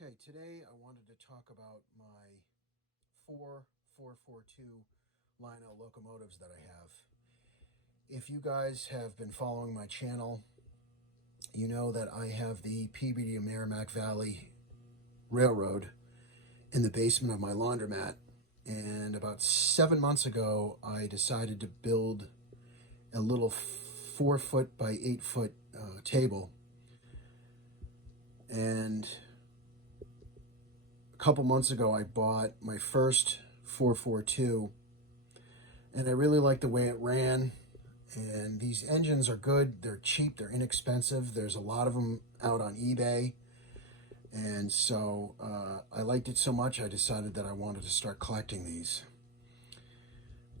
Okay, today I wanted to talk about my four 442 Lionel locomotives that I have. If you guys have been following my channel, you know that I have the Peabody to Merrimack Valley Railroad in the basement of my laundromat. And about 7 months ago, I decided to build a little 4 foot by 8 foot table. And a couple months ago, I bought my first 442, and I really liked the way it ran. And these engines are good. They're cheap. They're inexpensive. There's a lot of them out on eBay. And so I liked it so much, I decided that I wanted to start collecting these.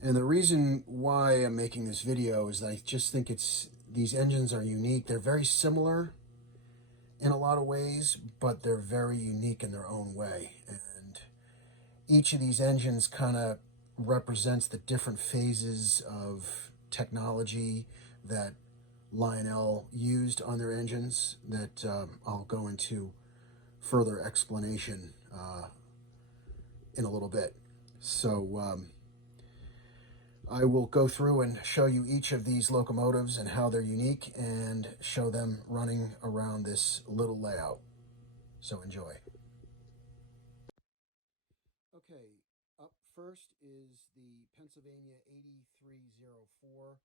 And the reason why I'm making this video is that I just think these engines are unique. They're very similar in a lot of ways, but they're very unique in their own way. And each of these engines kind of represents the different phases of technology that Lionel used on their engines that I'll go into further explanation in a little bit. So I will go through and show you each of these locomotives and how they're unique and show them running around this little layout. So enjoy. Okay, up first is the Pennsylvania 8304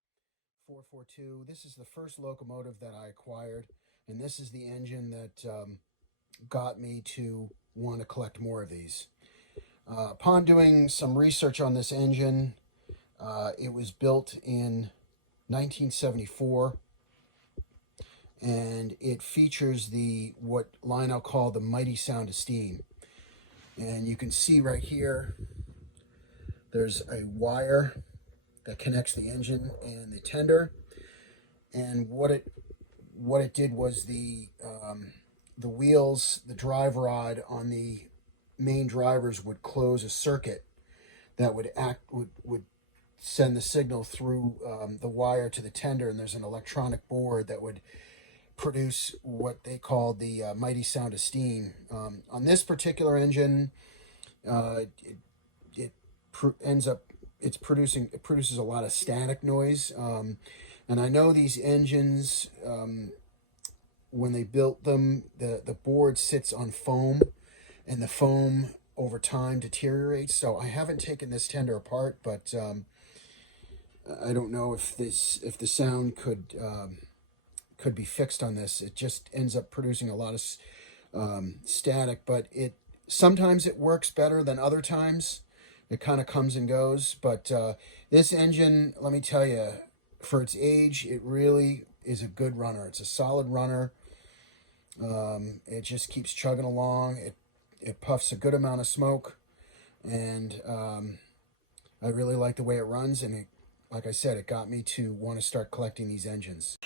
442. This is the first locomotive that I acquired, and this is the engine that got me to want to collect more of these. Upon doing some research on this engine, it was built in 1974, and it features what Lionel called the mighty sound of steam. And you can see right here, there's a wire that connects the engine and the tender. And what it did was the wheels, the drive rod on the main drivers would close a circuit that would send the signal through the wire to the tender, and there's an electronic board that would produce what they called the mighty sound of steam. On this particular engine, it produces a lot of static noise, and I know these engines, when they built them, the board sits on foam, and the foam over time deteriorates. So I haven't taken this tender apart, but I don't know if the sound could be fixed on this. It just ends up producing a lot of static, but sometimes it works better than other times. It kind of comes and goes, but this engine, let me tell you, for its age, it really is a good runner. It's a solid runner. It just keeps chugging along. It puffs a good amount of smoke, and I really like the way it runs, and like I said, it got me to want to start collecting these engines.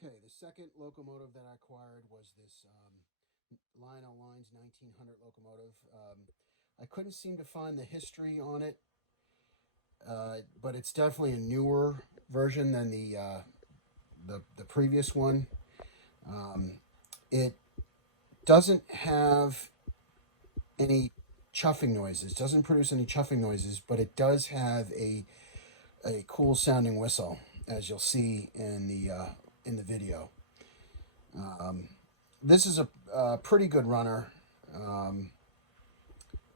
Okay, the second locomotive that I acquired was this Lionel Lines 1900 locomotive. I couldn't seem to find the history on it, but it's definitely a newer version than the previous one. It doesn't have any chuffing noises, doesn't produce any chuffing noises, but it does have a a cool sounding whistle, as you'll see in the video. This is a pretty good runner,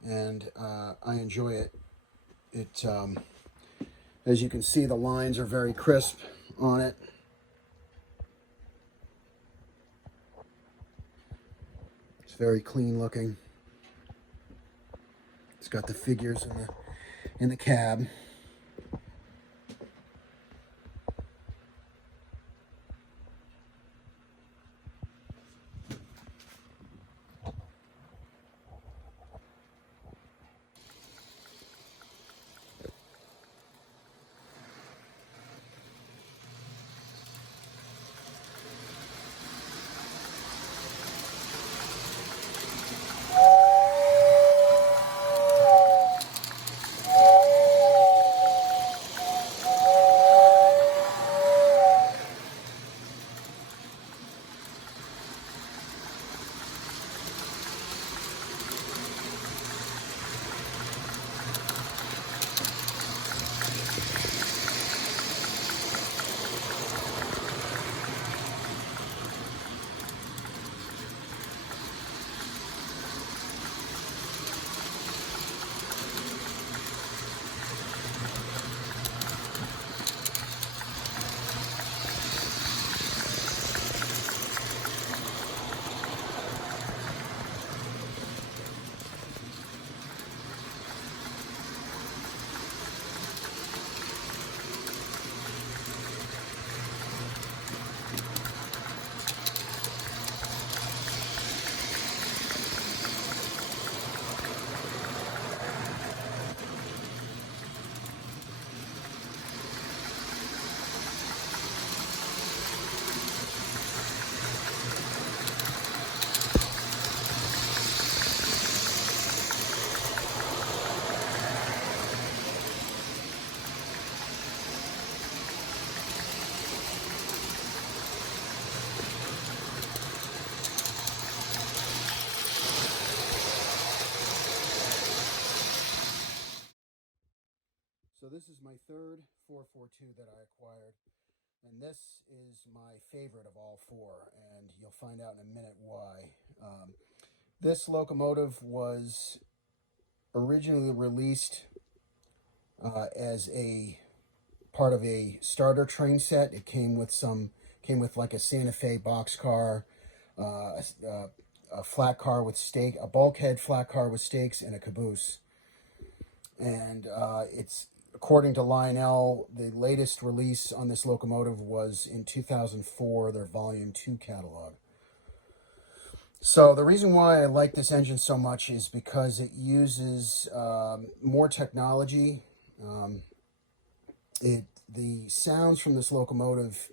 and I enjoy it. It as you can see, the lines are very crisp on it. It's very clean looking. It's got the figures in the cab. So this is my third 442 that I acquired, and this is my favorite of all four, and you'll find out in a minute why. This locomotive was originally released as a part of a starter train set. It came with like a Santa Fe boxcar, a flat car with stake, a bulkhead flat car with stakes, and a caboose. And it's, according to Lionel, the latest release on this locomotive was in 2004, their Volume 2 catalog. So the reason why I like this engine so much is because it uses more technology. The sounds from this locomotive,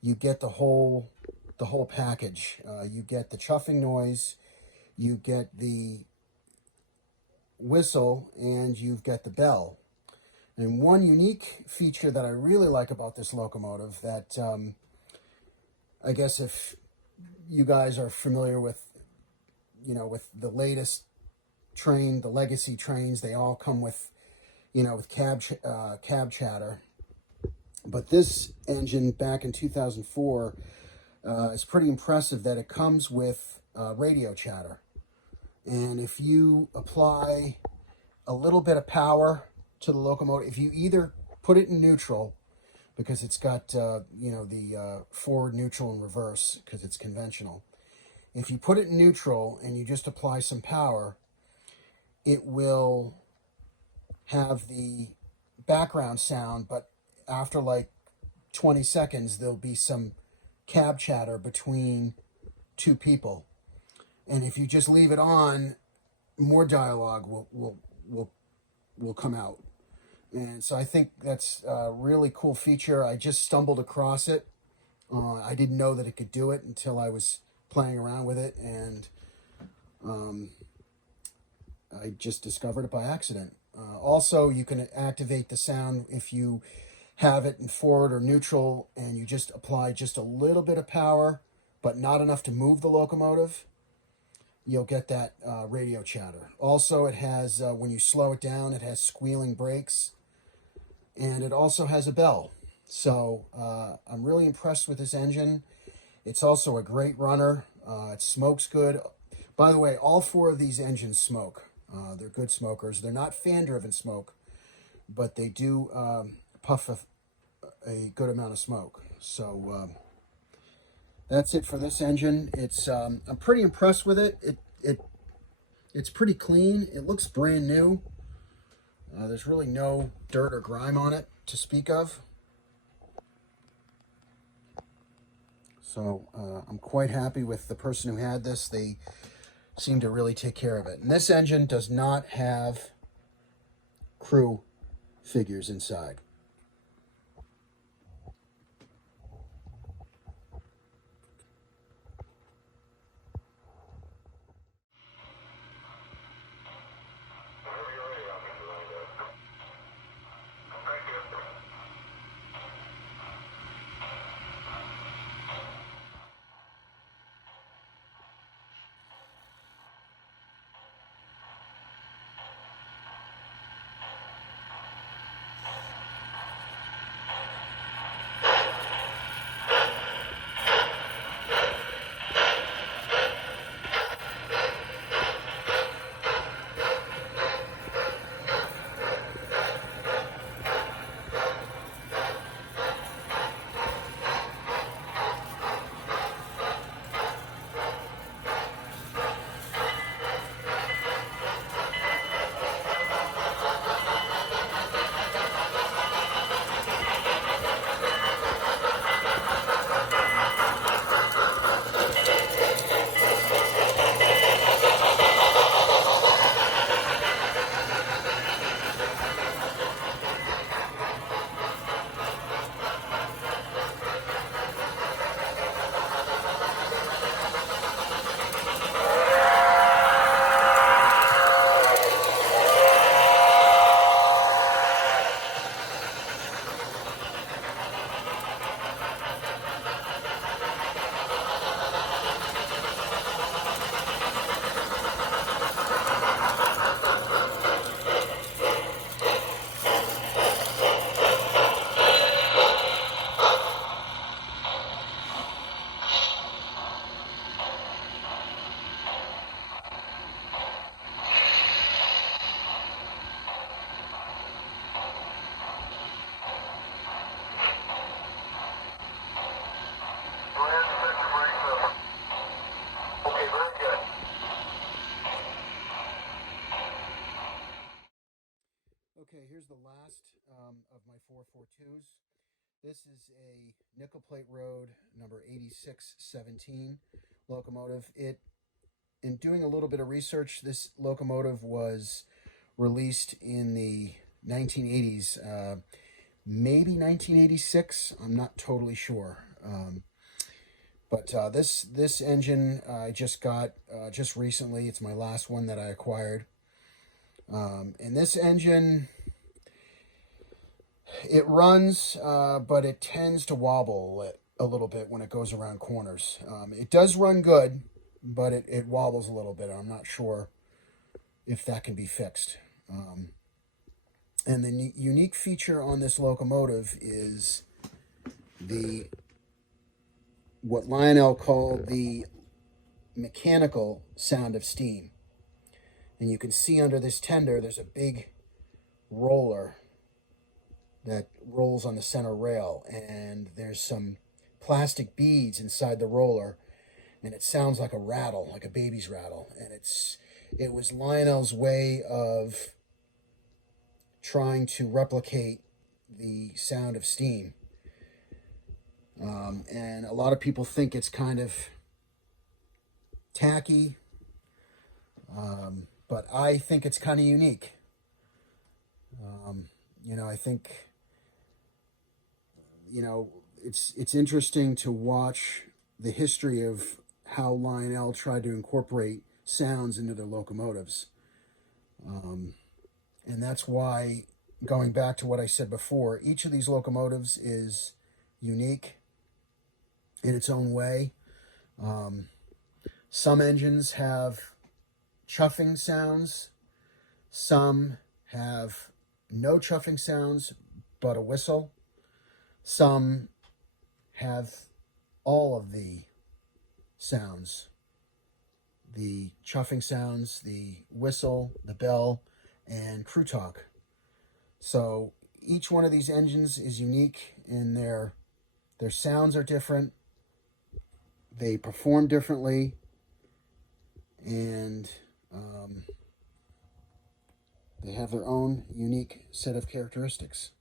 you get the whole package. You get the chuffing noise, you get the whistle, and you've got the bell. And one unique feature that I really like about this locomotive that I guess if you guys are familiar with, with the latest train, the legacy trains, they all come with, with cab chatter. But this engine back in 2004 is pretty impressive that it comes with radio chatter. And if you apply a little bit of power to the locomotive, if you either put it in neutral, because it's got, the forward, neutral, and reverse, because it's conventional. If you put it in neutral and you just apply some power, it will have the background sound, but after like 20 seconds, there'll be some cab chatter between two people. And if you just leave it on, more dialogue will come out. And so I think that's a really cool feature. I just stumbled across it. I didn't know that it could do it until I was playing around with it, and I just discovered it by accident. Also, you can activate the sound if you have it in forward or neutral, and you just apply just a little bit of power, but not enough to move the locomotive. You'll get that radio chatter. Also, it has, when you slow it down, it has squealing brakes. and it also has a bell. So I'm really impressed with this engine. It's also a great runner. It smokes good. By the way, all 4 of these engines smoke. They're good smokers. They're not fan-driven smoke, but they do puff a good amount of smoke. So that's it for this engine. It's I'm pretty impressed with it. It's pretty clean. It looks brand new. There's really no dirt or grime on it to speak of. So I'm quite happy with the person who had this. They seem to really take care of it. And this engine does not have crew figures inside. Okay, here's the last of my 442s. This is a nickel plate road number 8617 locomotive. In doing a little bit of research, this locomotive was released in the 1980s, maybe 1986. I'm not totally sure. But this engine I just got just recently. It's my last one that I acquired. And this engine, it runs, but it tends to wobble a little bit when it goes around corners. It does run good, but it wobbles a little bit. I'm not sure if that can be fixed. And the unique feature on this locomotive is what Lionel called the mechanical sound of steam. And you can see under this tender, there's a big roller that rolls on the center rail. And there's some plastic beads inside the roller. And it sounds like a rattle, like a baby's rattle. And it was Lionel's way of trying to replicate the sound of steam. And a lot of people think it's kind of tacky, but I think it's kind of unique. I think, it's interesting to watch the history of how Lionel tried to incorporate sounds into their locomotives. And that's why, going back to what I said before, each of these locomotives is unique in its own way. Some engines have chuffing sounds. Some have no chuffing sounds, but a whistle. Some have all of the sounds, the chuffing sounds, the whistle, the bell, and crew talk. So each one of these engines is unique in their sounds are different, they perform differently, and they have their own unique set of characteristics.